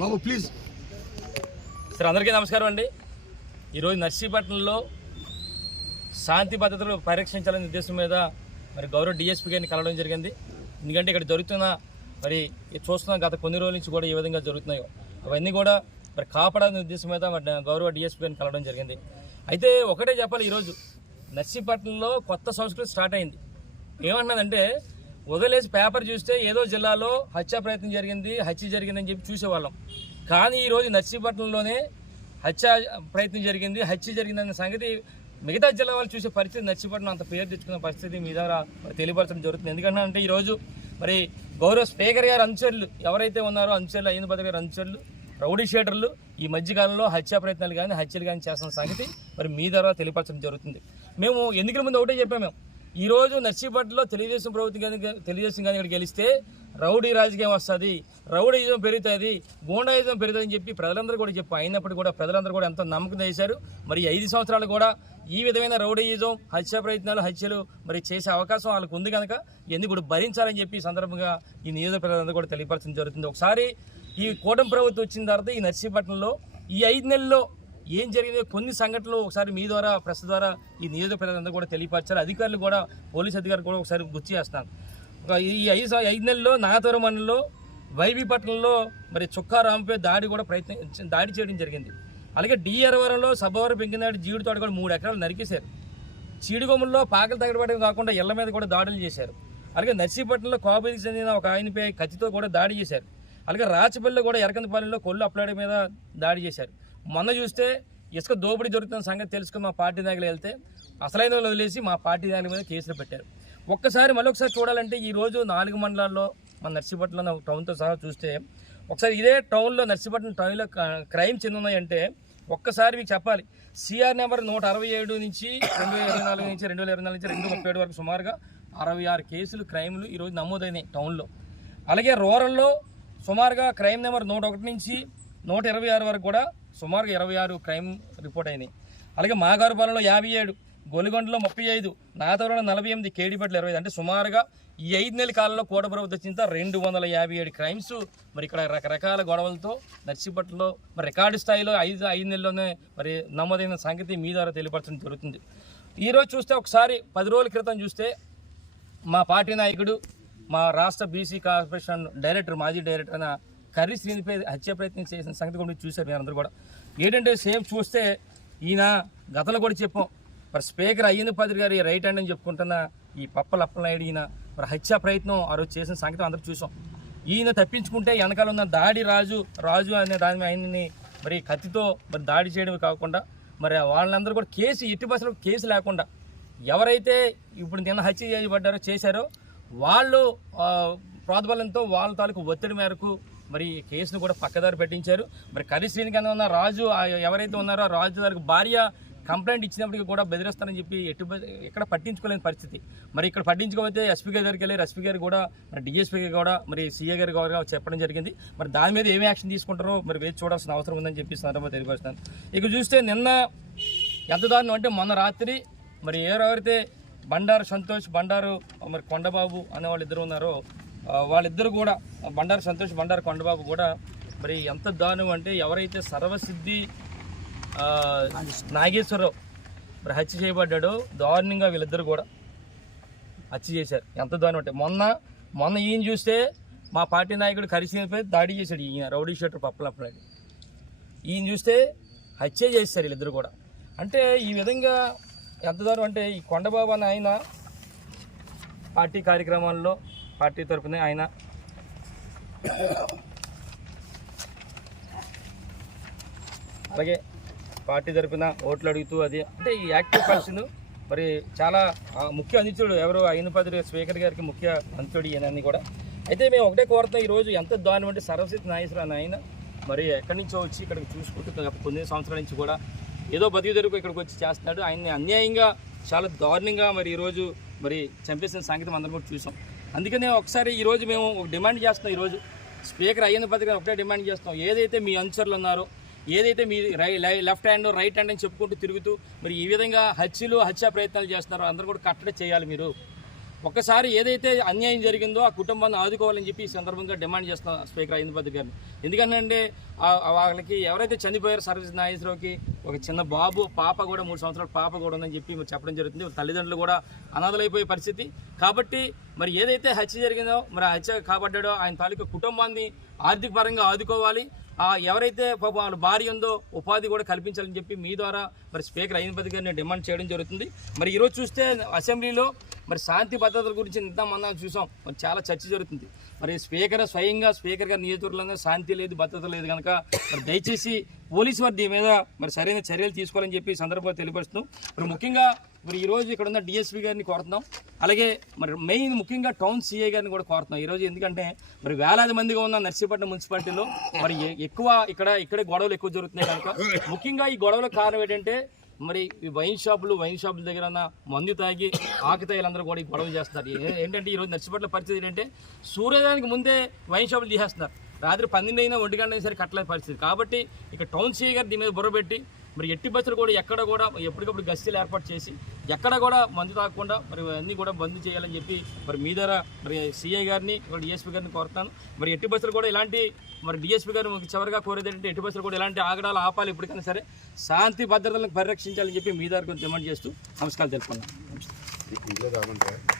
Babu please sir అందరికీ నమస్కారం అండి ఈరోజు నర్సీపట్నంలో శాంతి భద్రతలు పరిరక్షించాలనే ఉద్దేశం మీద మరి గౌరవ డిఎస్పీ గారిని కలవడం జరిగింది ఎందుకంటే ఇక్కడ జరుగుతున్న మరి చూస్తున్నాం గత కొన్ని రోజుల నుంచి కూడా ఏ విధంగా జరుగుతున్నాయో అవన్నీ కూడా మరి కాపాడాలనే ఉద్దేశం మీద మరి గౌరవ డిఎస్పీ గారిని కలవడం జరిగింది అయితే ఒకటే చెప్పాలి ఈరోజు నర్సీపట్నంలో కొత్త సంస్కృతి స్టార్ట్ అయింది ఏమంటున్నదంటే వదిలేసి పేపర్ చూస్తే ఏదో జిల్లాలో హత్య ప్రయత్నం జరిగింది హత్య జరిగిందని చెప్పి చూసేవాళ్ళం కానీ ఈరోజు నర్సీపట్నంలోనే హత్య ప్రయత్నం జరిగింది హత్య జరిగిందన్న సంగతి మిగతా జిల్లా వాళ్ళు చూసే పరిస్థితి నర్సీపట్నం అంత పేరు తెచ్చుకున్న పరిస్థితి మీ ద్వారా తెలియపరచడం జరుగుతుంది ఎందుకంటే అంటే ఈరోజు మరి గౌరవ స్పీకర్ గారు అనుచరులు ఎవరైతే ఉన్నారో అనుచరులు అయిన భద్ర గారు అనుచరులు రౌడీ షేటర్లు ఈ మధ్యకాలంలో హత్యా ప్రయత్నాలు కానీ హత్యలు కానీ చేస్తున్న సంగతి మరి మీ ద్వారా తెలియపరచడం జరుగుతుంది మేము ఎన్నికల ముందు ఒకటే చెప్పాము మేము ఈరోజు నర్సీపట్నలో తెలుగుదేశం ప్రభుత్వం కానీ తెలుగుదేశం కానీ ఇక్కడ గెలిస్తే రౌడీ రాజకీయం వస్తుంది రౌడీజం పెరుగుతుంది గోండాయిజం పెరుగుతుందని చెప్పి ప్రజలందరూ కూడా చెప్పి అయినప్పటికీ కూడా ప్రజలందరూ కూడా ఎంతో నమ్మకం చేశారు మరి ఐదు సంవత్సరాలు కూడా ఈ విధమైన రౌడీయుజం హత్య ప్రయత్నాలు హత్యలు మరి చేసే అవకాశం వాళ్ళకు ఉంది కనుక ఎందుకు కూడా భరించాలని చెప్పి సందర్భంగా ఈ నియోజక ప్రజలందరూ కూడా తెలియపరచడం జరుగుతుంది ఒకసారి ఈ కూటమి ప్రభుత్వం వచ్చిన తర్వాత ఈ నర్సీపట్నంలో ఈ ఐదు నెలల్లో ఏం జరిగిందో కొన్ని సంఘటనలు ఒకసారి మీ ద్వారా ప్రెస్ ద్వారా ఈ నియోజక ప్రజలందరూ కూడా తెలియపరచాలి అధికారులు కూడా పోలీస్ అధికారులు కూడా ఒకసారి గుర్తు చేస్తాను ఈ ఐదు ఐదు నెలల్లో నాగతూరు మండలంలో వైబీపట్నంలో మరి చొక్కా రాంపై దాడి కూడా ప్రయత్నం దాడి చేయడం జరిగింది అలాగే డిఆర్వరంలో సభవరం పెంకినాడు జీడి తోట కూడా మూడు ఎకరాలు నరికేశారు చీడిగొమ్మల్లో పాకలు తగడబడడం కాకుండా ఇళ్ల మీద కూడా దాడులు చేశారు అలాగే నర్సీపట్నంలో కాపీకి చెందిన ఒక ఆయనపై కత్తితో కూడా దాడి చేశారు అలాగే రాచపల్లిలో కూడా ఎరకందపాలెంలో కొల్లు అప్లాడి మీద దాడి చేశారు మొన్న చూస్తే ఇసుక దోపిడీ జరుగుతున్న సంగతి తెలుసుకుని మా పార్టీ నాయకులు వెళ్తే అసలైన వదిలేసి మా పార్టీ నాయకుల మీద కేసులు పెట్టారు ఒక్కసారి మరొకసారి చూడాలంటే ఈ రోజు నాలుగు మండలాల్లో మన నర్సీపట్నం టౌన్తో సహా చూస్తే ఒకసారి ఇదే టౌన్లో నర్సీపట్నం టౌన్లో క్రైమ్ చెందున్నాయంటే ఒక్కసారి మీకు చెప్పాలి సిఆర్ నెంబర్ నూట అరవై ఏడు నుంచి రెండు వేల ఇరవై నాలుగు నుంచి రెండు వేల ఇరవై నాలుగు నుంచి రెండు ముప్పై ఏడు వరకు సుమారుగా అరవై ఆరు కేసులు క్రైమ్లు ఈరోజు నమోదైనాయి టౌన్లో అలాగే రూరల్లో సుమారుగా క్రైమ్ నెంబర్ నూట ఒకటి నుంచి నూట ఇరవై ఆరు వరకు కూడా సుమారుగా ఇరవై ఆరు క్రైమ్ రిపోర్ట్ అయినాయి అలాగే మాగారుపాలెంలో యాభై ఏడు గొలిగొండలో ముప్పై ఐదు నాతవరంలో నలభై ఎనిమిది కేడిపట్ల ఇరవై అంటే సుమారుగా ఈ ఐదు నెలల కాలంలో కోట ప్రభుత్వం చింత రెండు వందల యాభై ఏడు క్రైమ్స్ మరి ఇక్కడ రకరకాల గొడవలతో నర్సిపట్లలో మరి రికార్డు స్థాయిలో ఐదు ఐదు నెలల్లోనే మరి నమోదైన సంగతి మీ ద్వారా తెలియపరచడం జరుగుతుంది ఈరోజు చూస్తే ఒకసారి పది రోజుల క్రితం చూస్తే మా పార్టీ నాయకుడు మా రాష్ట్ర బీసీ కార్పొరేషన్ డైరెక్టర్ మాజీ డైరెక్టర్ అయిన కర్రీ శ్రీనిపై హత్య ప్రయత్నం చేసిన సంగతి కూడా చూశారు మీరు అందరూ కూడా ఏంటంటే సేమ్ చూస్తే ఈయన గతంలో కూడా చెప్పాం మరి స్పీకర్ అయ్యింది పాత్రి గారి రైట్ హ్యాండ్ అని చెప్పుకుంటున్న ఈ పప్పలప్పలనాయుడు ఈయన మరి హత్య ప్రయత్నం ఆ రోజు చేసిన సంగతి అందరూ చూసాం ఈయన తప్పించుకుంటే వెనకాల ఉన్న దాడి రాజు రాజు అనే దాని ఆయన్ని మరి కత్తితో మరి దాడి చేయడం కాకుండా మరి వాళ్ళందరూ కూడా కేసు ఎట్టి బస్సులో కేసు లేకుండా ఎవరైతే ఇప్పుడు నిన్న హత్య చేయబడ్డారో చేశారో వాళ్ళు ప్రోద్బలంతో వాళ్ళ తాలూకు ఒత్తిడి మేరకు మరి కేసును కూడా పక్కదారి పెట్టించారు మరి కరిశ్రీని కింద ఉన్న రాజు ఎవరైతే ఉన్నారో రాజు గారికి భార్య కంప్లైంట్ ఇచ్చినప్పటికీ కూడా బెదిరిస్తానని చెప్పి ఎటు ఎక్కడ పట్టించుకోలేని పరిస్థితి మరి ఇక్కడ పట్టించుకోకపోతే ఎస్పీ గారి దగ్గరికి వెళ్ళి ఎస్పీ గారు కూడా మరి డిఎస్పీ గారు కూడా మరి సీఏ గారు గారు చెప్పడం జరిగింది మరి దాని మీద ఏమి యాక్షన్ తీసుకుంటారో మరి వేచి చూడాల్సిన అవసరం ఉందని చెప్పి సందర్భంగా తెలియపరుస్తాను ఇక చూస్తే నిన్న ఎంత దారుణం అంటే మొన్న రాత్రి మరి ఎవరెవరైతే బండారు సంతోష్ బండారు మరి కొండబాబు అనే వాళ్ళు ఇద్దరు ఉన్నారో వాళ్ళిద్దరు కూడా బండారు సంతోష్ బండారు కొండబాబు కూడా మరి ఎంత దాను అంటే ఎవరైతే సర్వసిద్ధి నాగేశ్వరరావు మరి హత్య చేయబడ్డాడో దారుణంగా వీళ్ళిద్దరు కూడా హత్య చేశారు ఎంత దాను అంటే మొన్న మొన్న ఈయన చూస్తే మా పార్టీ నాయకుడు కరిసీపై దాడి చేశాడు ఈయన రౌడీ షెటర్ పప్పలప్పలాడి ఈయన చూస్తే హత్య చేశారు వీళ్ళిద్దరు కూడా అంటే ఈ విధంగా ఎంత దారు అంటే ఈ కొండబాబు అని ఆయన పార్టీ కార్యక్రమాల్లో పార్టీ తరఫున ఆయన అలాగే పార్టీ తరఫున ఓట్లు అడుగుతూ అది అంటే ఈ యాక్టివ్ పర్సన్ మరి చాలా ముఖ్య అంచుడు ఎవరు అయినపది స్పీకర్ గారికి ముఖ్య అంచుడు ఈయనని కూడా అయితే మేము ఒకటే కోరుతున్నాం ఈరోజు ఎంత దాని వంటి సరస్వతి నాగేశ్వరరావు ఆయన మరి ఎక్కడి నుంచో వచ్చి ఇక్కడికి చూసుకుంటూ కొన్ని సంవత్సరాల నుంచి కూడా ఏదో బతికి దొరికి ఇక్కడికి వచ్చి చేస్తున్నాడు ఆయన్ని అన్యాయంగా చాలా దారుణంగా మరి ఈరోజు మరి చంపేసిన సంగీతం అందరం కూడా చూసాం అందుకనే ఒకసారి ఈరోజు మేము ఒక డిమాండ్ చేస్తున్నాం ఈరోజు స్పీకర్ అయ్యన పత్రిక ఒకటే డిమాండ్ చేస్తాం ఏదైతే మీ అనుచరులు ఉన్నారో ఏదైతే మీ లెఫ్ట్ హ్యాండ్ రైట్ హ్యాండ్ అని చెప్పుకుంటూ తిరుగుతూ మరి ఈ విధంగా హత్యలు హత్యా ప్రయత్నాలు చేస్తున్నారో అందరూ కూడా కట్టడి చేయాలి మీరు ఒక్కసారి ఏదైతే అన్యాయం జరిగిందో ఆ కుటుంబాన్ని ఆదుకోవాలని చెప్పి ఈ సందర్భంగా డిమాండ్ చేస్తున్నాం స్పీకర్ అయిన పత్రిక గారిని ఎందుకంటే వాళ్ళకి ఎవరైతే చనిపోయారో సర్వీస్ నాగేశ్వరరావుకి ఒక చిన్న బాబు పాప కూడా మూడు సంవత్సరాల పాప కూడా ఉందని చెప్పి చెప్పడం జరుగుతుంది తల్లిదండ్రులు కూడా అనాథలైపోయే పరిస్థితి కాబట్టి మరి ఏదైతే హత్య జరిగిందో మరి హత్య కాబడ్డాడో ఆయన తాలూకా కుటుంబాన్ని ఆర్థిక పరంగా ఆదుకోవాలి ఎవరైతే పాప వాళ్ళ భార్య ఉందో ఉపాధి కూడా కల్పించాలని చెప్పి మీ ద్వారా మరి స్పీకర్ అయినపతి గారిని డిమాండ్ చేయడం జరుగుతుంది మరి ఈరోజు చూస్తే అసెంబ్లీలో మరి శాంతి భద్రతల గురించి ఇంత చూసాం మరి చాలా చర్చ జరుగుతుంది మరి స్పీకర్ స్వయంగా స్పీకర్ గారి నియోజకవర్గంలో శాంతి లేదు భద్రత లేదు కనుక మరి దయచేసి పోలీసు వారు దీని మీద మరి సరైన చర్యలు తీసుకోవాలని చెప్పి సందర్భంగా తెలియపరుస్తున్నాం మరి ముఖ్యంగా మరి ఈరోజు ఇక్కడ ఉన్న డిఎస్పీ గారిని కోరుతున్నాం అలాగే మరి మెయిన్ ముఖ్యంగా టౌన్ సీఏ గారిని కూడా కోరుతున్నాం ఈరోజు ఎందుకంటే మరి వేలాది మందిగా ఉన్న నర్సీపట్నం మున్సిపాలిటీలో మరి ఎక్కువ ఇక్కడ ఇక్కడే గొడవలు ఎక్కువ జరుగుతున్నాయి కనుక ముఖ్యంగా ఈ గొడవలకు కారణం ఏంటంటే మరి ఈ వైన్ షాపులు వైన్ షాపుల దగ్గర మందు తాగి ఆకుతాయిలందరూ కూడా ఈ గొడవలు చేస్తున్నారు ఏంటంటే ఈరోజు నర్సీపట్ల పరిస్థితి ఏంటంటే సూర్యోదయానికి ముందే వైన్ షాపులు తీసేస్తున్నారు రాత్రి పన్నెండు అయినా ఒంటి గంట సరే కట్టలేని పరిస్థితి కాబట్టి ఇక టౌన్ సీఏ గారు దీని మీద బుర్రబెట్టి మరి ఎట్టి బస్సులు కూడా ఎక్కడ కూడా ఎప్పటికప్పుడు గస్తీలు ఏర్పాటు చేసి ఎక్కడ కూడా మందు తాకుండా మరి అన్నీ కూడా బంద్ చేయాలని చెప్పి మరి మీ ద్వారా మరి సీఐ గారిని డిఎస్పీ గారిని కోరుతాను మరి ఎట్టి బస్సులు కూడా ఇలాంటి మరి డిఎస్పీ గారు చివరిగా కోరేది ఏంటంటే ఎట్టి బస్సులు కూడా ఇలాంటి ఆగడాలు ఆపాలి ఎప్పటికైనా సరే శాంతి భద్రతలను పరిరక్షించాలని చెప్పి మీ ద్వారా డిమాండ్ చేస్తూ నమస్కారం తెలుసుకున్నాను